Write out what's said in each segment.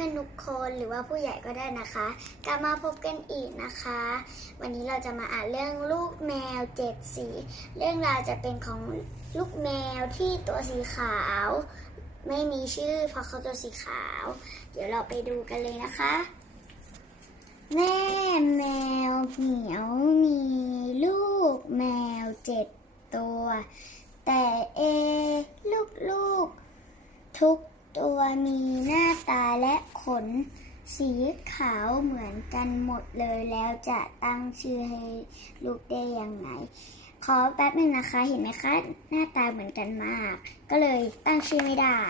พื่อนๆทุกคนหรือว่าผู้ใหญ่ก็ได้นะคะ กลับมาพบกันอีกนะคะ วันนี้เราจะมาอ่านเรื่องลูกแมวเจ็ดสี เรื่องราวจะเป็นของลูกแมวที่ตัวสีขาว ไม่มีชื่อเพราะเขาตัวสีขาว เดี๋ยวเราไปดูกันเลยนะคะ แม่แมวเหมียวมีลูกแมวเจ็ดตัว แต่เอลูกลูกๆทุก ตัวมีหน้าตาและขน สีขาวเหมือนกันหมดเลยแล้วจะตั้งชื่อให้ลูกได้อยังไงขอแป๊บหนึ่งนะคะเห็นไหมคะ หน้าตาเหมือนกันมาก ก็เลยตั้งชื่อไม่ได้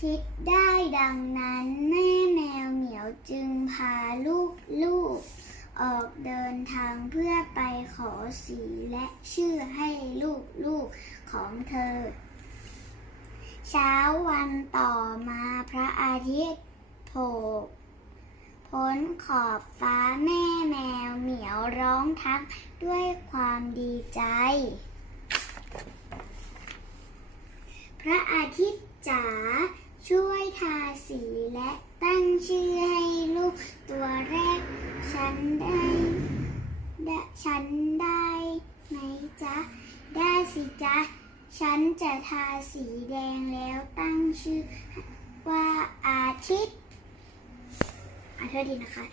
คิดได้ดังนั้นแม่แมวเหมียวจึงพาลูกลูกออกเดินทางเพื่อไปขอสีและชื่อให้ลูกลูกของเธอ เช้าวันต่อมาพระอาทิตย์โผล่พ้นขอบฟ้าแม่แมวเหมียวร้องทักด้วยความดีใจ พระอาทิตย์จ๋าช่วยทาสีและตั้งชื่อให้ลูกตัวแรก ฉันได้ได้ฉันได้ไหมจ๊ะ ได้สิจ๊ะ ฉันจะทาสีแดงแล้วตั้งชื่อว่าอาทิตย์อาโทษทีนะคะ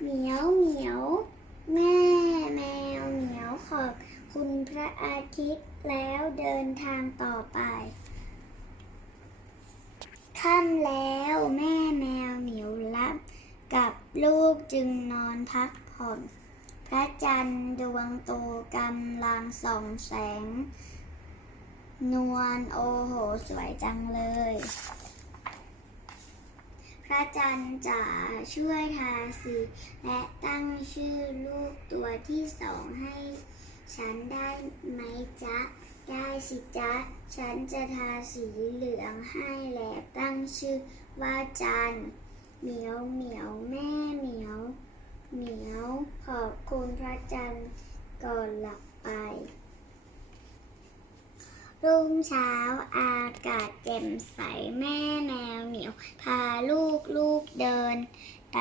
เหมียวเหมียว แม่แมวเหมียวขอบคุณพระอาทิตย์แล้วเดินทางต่อไปค่ำแล้วแม่แมวเหมียวลับกับลูกจึงนอนพักผ่อน พระจันทร์ดวงโตกำลังส่องแสง นวลโอโห สวยจังเลย พระจันทร์จ๋าช่วยทาสีและตั้งชื่อลูกตัวที่สองให้ฉันได้ไหมจ๊ะ ได้สิจ๊ะ ฉันจะทาสีเหลืองให้และตั้งชื่อว่าจันทร์เหมียวเหมียวแม่เหมียวเหมียวขอบคุณพระจันทร์ก่อนหลับไป รุ่งเช้าอากาศแจ่มใสแม่แมวเหมียว พาลูกลูกเดิน ไป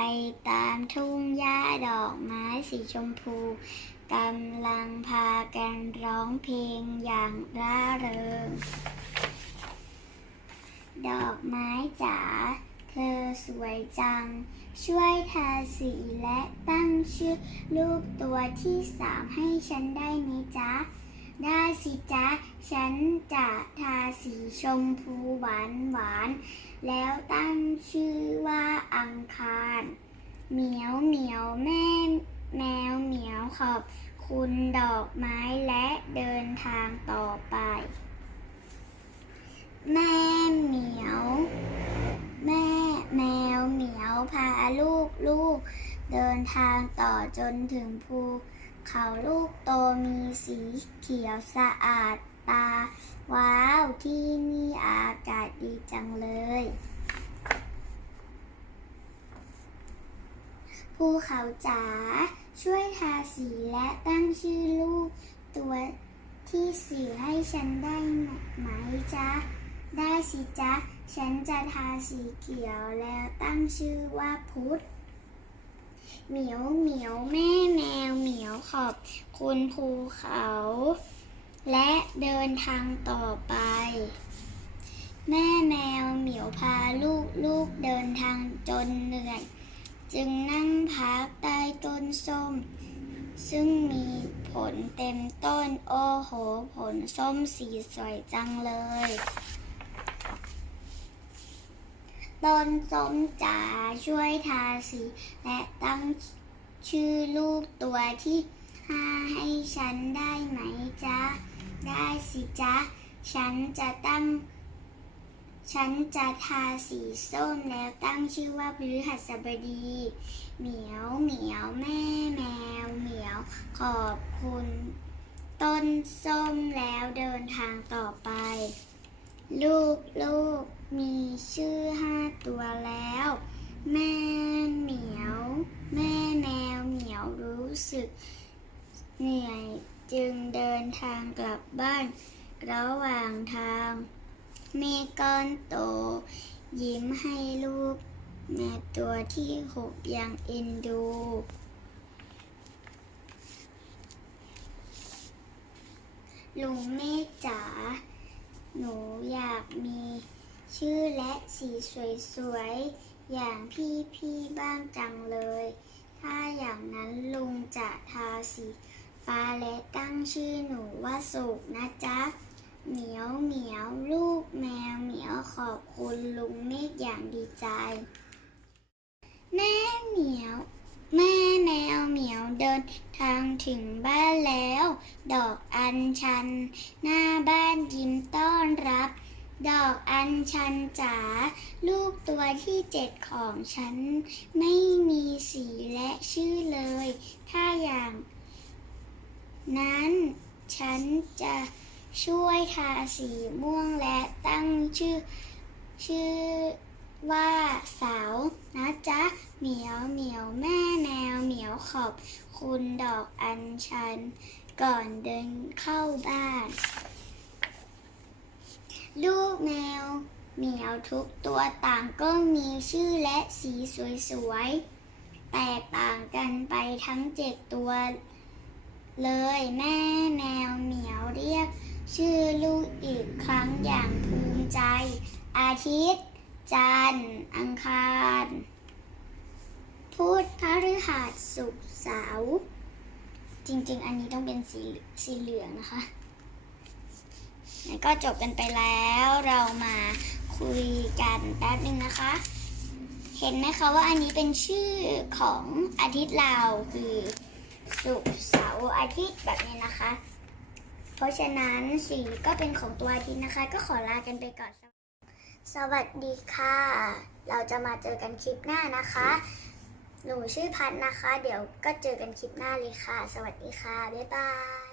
ตามทุ่งหญ้าดอกไม้สีชมพูกำลังพากันร้องเพลงอย่างร่าเริง ดอกไม้จ๋าเธอสวยจัง ช่วยทาสีและตั้งชื่อลูกตัวที่สามให้ฉันได้ไหมจ๊ะได้สิจ๊ะ ฉันจะทาสีชมพูหวานหวาน แล้วตั้งชื่อว่าอังคาร เหมียวเหมียวแม่แมวเหมียวขอบคุณดอกไม้และเดินทางต่อไป แม่เหมียว แม่แมวเหมียวพาลูกลูก เดินทางต่อจนถึงภูเขาลูกโตมีสีเขียวสะอาด ตาว้าว ที่นี่อากาศดีจังเลย ภูเขาจ๋าช่วยทาสีและตั้งชื่อลูกตัวที่สีให้ฉันได้ไหมจ๊ะ ได้สิจ๊ะ ฉันจะทาสีเขียวแล้วตั้งชื่อว่าพุธเหมียวเหมียวแม่แมวเหมียวขอบคุณภูเขา และเดินทางต่อไป แม่แมวเหมียวพาลูกลูกเดินทางจนเหนื่อย จึงนั่งพักใต้ต้นส้ม ซึ่งมีผลเต็มต้น โอ้โห ผลส้มสีสวยจังเลยต้นส้มจ๋าช่วยทาสี และตั้งชื่อลูกตัวที่ห้าให้ฉันได้ไหมจ๊ะ ได้สิจ๊ะ ฉันจะตั้ง ฉันจะทาสีส้มแล้วตั้งชื่อว่าพฤหัสบดี เหมียวเหมียวแม่แมวเหมียวขอบคุณ ต้นส้มแล้วเดินทางต่อไป ลูกลูกมีชื่อห้าตัวแล้ว แม่เหมียว แม่แมวเหมียวรู้สึกเหนื่อย จึงเดินทางกลับบ้าน ระหว่างทางมีก้อนโต ยิ้มให้ลูกแมวตัวที่หกอย่างเอ็นดูลุงเมฆจ๋า หนูอยากมีชื่อและสีสวยๆ อย่างพี่ๆบ้างจังเลย ถ้าอย่างนั้นลุงจะทาสี ฟ้าและตั้งชื่อหนูว่าสุกนะจ๊ะ เหมียวเหมียวลูกแมวเหมียวขอบคุณลุงเมฆอย่างดีใจ แม่เหมียว แม่แมวเหมียวเดินทางถึงบ้านแล้ว ดอกอัญชัน หน้าบ้านยิ้มต้อนรับ ดอกอัญชันจ๋าลูกตัวที่เจ็ดของฉัน ไม่มีสีและชื่อเลย ถ้าอย่าง นั้น ฉันจะช่วยทาสีม่วงและตั้งชื่อ ชื่อว่าสาวนะจ๊ะ เหมียวเหมียวแม่แมวเหมียวขอบคุณดอกอัญชัน ก่อนเดินเข้าบ้าน ลูกแมวเหมียวทุกตัวต่างก็มีชื่อและสีสวยๆ แตกต่างกันไปทั้งเจ็ดตัว เลยแม่แมวเหมียวเรียก ชื่อลูกอีกครั้งอย่างภูมิใจ อาทิตย์ จันทร์อังคารพุธพฤหัสศุกร์เสาร์จริง ๆ อันนี้ต้องเป็นสีสีเหลืองนะคะแล้วก็จบกันไปแล้วเรามาคุยกันแป๊บนึงนะคะ เห็นไหมคะว่าอันนี้เป็นชื่อของอาทิตย์เราคือ ศุกร์เสาร์อาทิตย์แบบนี้นะคะ เพราะฉะนั้นสีก็เป็นของตัวอาทิตย์นะคะ ก็ขอลากันไปก่อน สวัสดีค่ะ เราจะมาเจอกันคลิปหน้านะคะ หนูชื่อพัดนะคะ เดี๋ยวก็เจอกันคลิปหน้าเลยค่ะ สวัสดีค่ะ บ๊ายบาย